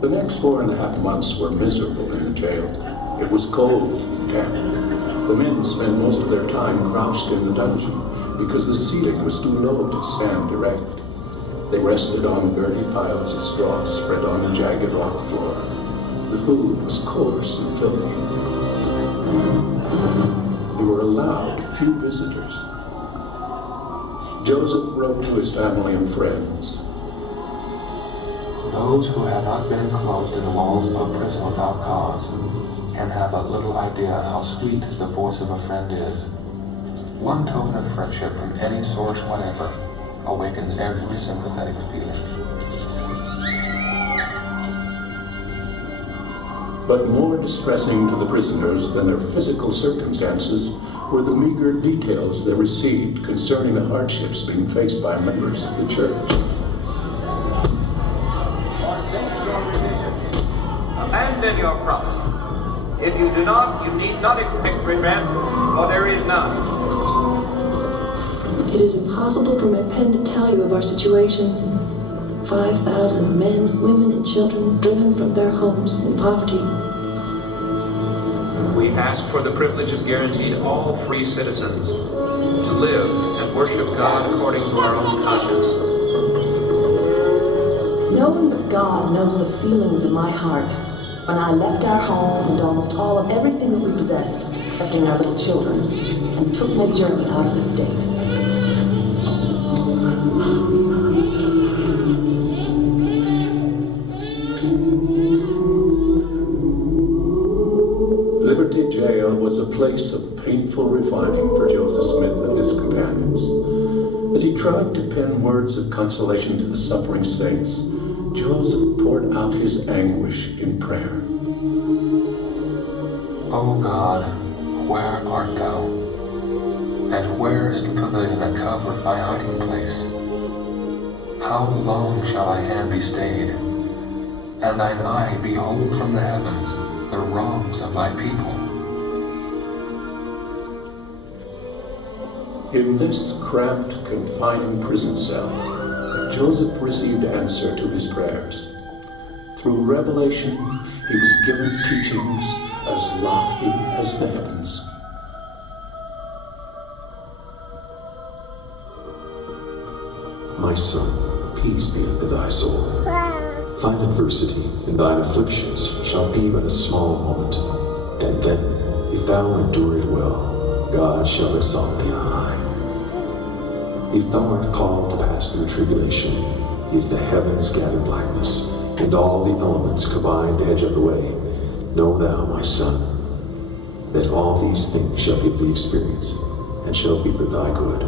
The next 4.5 months were miserable in the jail. It was cold and damp. The men spent most of their time crouched in the dungeon because the ceiling was too low to stand erect. They rested on dirty piles of straw spread on the jagged rock floor. The food was coarse and filthy. They were allowed few visitors. Joseph wrote to his family and friends, "Those who have not been enclosed in the walls of a prison without cause can have a little idea how sweet the voice of a friend is. One token of friendship from any source whatever awakens every sympathetic feeling." But more distressing to the prisoners than their physical circumstances were the meager details they received concerning the hardships being faced by members of the church. Abandon your prophet. If you do not, you need not expect redress, for there is none. It is impossible for my pen to tell you of our situation. 5,000 men, women, and children driven from their homes in poverty. We ask for the privileges guaranteed all free citizens to live and worship God according to our own conscience. No one but God knows the feelings of my heart when I left our home and almost all of everything that we possessed, excepting our little children, and took my journey out of the state. Liberty Jail was a place of painful refining for Joseph Smith and his companions. As he tried to pen words of consolation to the suffering saints, Joseph poured out his anguish in prayer. "O God, where art thou? And where is the pavilion that covereth thy hiding place? How long shall thy hand be stayed, and thine eye behold from the heavens the wrongs of thy people?" In this cramped, confining prison cell, Joseph received answer to his prayers. Through revelation, he was given teachings as lofty as the heavens. My son, peace be unto thy soul. Thine adversity and thine afflictions shall be but a small moment, and then, if thou endure it well, God shall exalt thee on high. If thou art called to pass through tribulation, if the heavens gather blackness, and all the elements combine to edge up the way, know thou, my son, that all these things shall give thee experience, and shall be for thy good.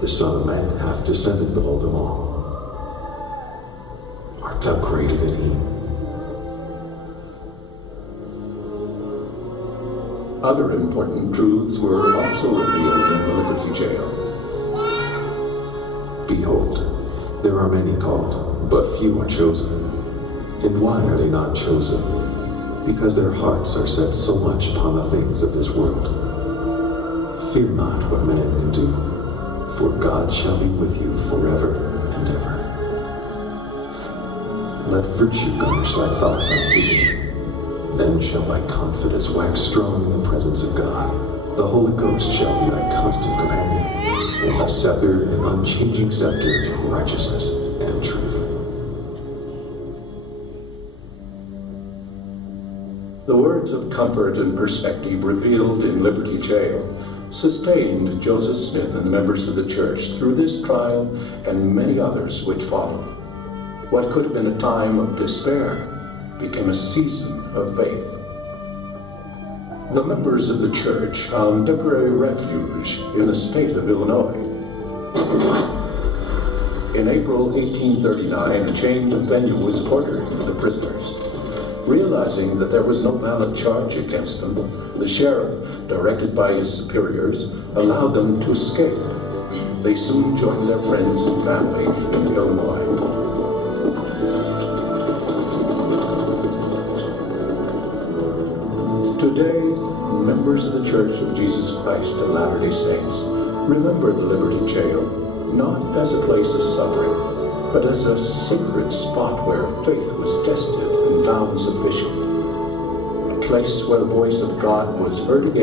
The Son of Man hath descended below them all. Art thou greater than he? Other important truths were also revealed in the Liberty Jail. Behold, there are many called, but few are chosen. And why are they not chosen? Because their hearts are set so much upon the things of this world. Fear not what man can do, for God shall be with you forever and ever. Let virtue garnish thy thoughts unceasingly. Then shall thy confidence wax strong in the presence of God. The Holy Ghost shall be thy constant companion, and thy scepter an unchanging scepter of righteousness and truth. The words of comfort and perspective revealed in Liberty Jail sustained Joseph Smith and members of the church through this trial and many others which followed. What could have been a time of despair became a season of faith. The members of the church found temporary refuge in the state of Illinois. In April 1839, a change of venue was ordered for the prisoners. Realizing that there was no valid charge against them, the sheriff, directed by his superiors, allowed them to escape. They soon joined their friends and family in Illinois. Today, members of the Church of Jesus Christ of Latter-day Saints remember the Liberty Jail not as a place of suffering, but as a sacred spot where faith was tested and found sufficient. A place where the voice of God was heard again.